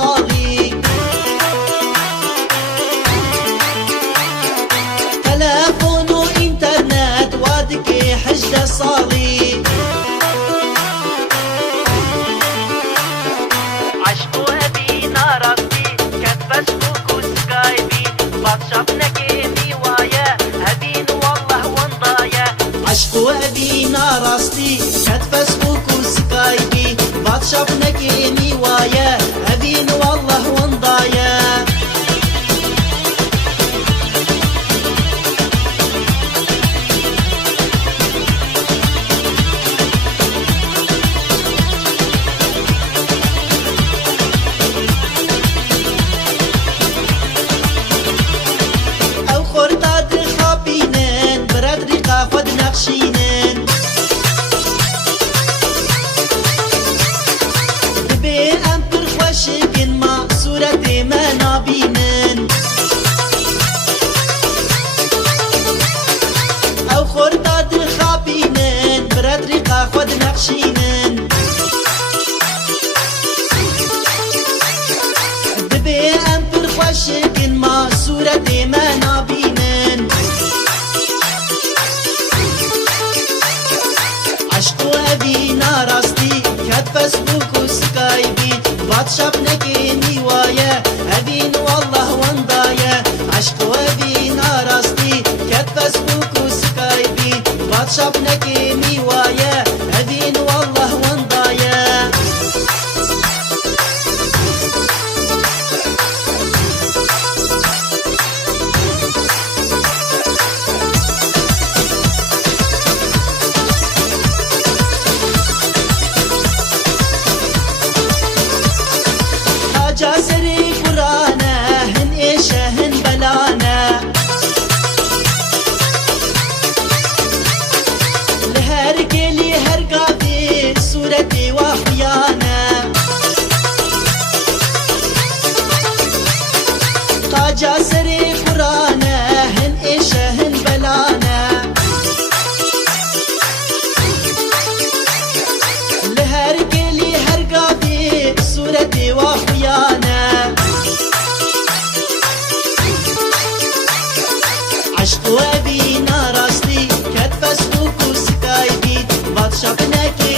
صالي تلفون وإنترنت وادكي حجة صالي عشق وأبي نارتي كانت فيسبوك وسكايبي واتساب نكيمي ويا هبين والله ونضايا عشق وأبي ناراستي كانت فيسبوك وسكايبي واتساب نكيمي ويا هبين والله ونضايا خود نقشینن دبی ام پر خوشگین ما صورت ما نابینن او خورداد خابینن برد ریقا خود نقشینن دبی ام پر خوشگین ما صورت ما نابینن عشق وأبي ناراستي كات فيسبوك وسكايبي واتساب نكيني ويا هبين والله ونضايا عشق وأبي ناراستي كات فيسبوك وسكايبي واتساب نكيني ويا هبين والله ونضايا جاسري قرانا هن إيشا هن بلانا لهرقلي هرقابي صورتي وحيانا جاسري قرانا هن إيشا هن بلانا لهرقلي هرقابي صورتي وحيانا عشق وأبي ناراستي كات فيسبوك وسكايبي واتساب نكي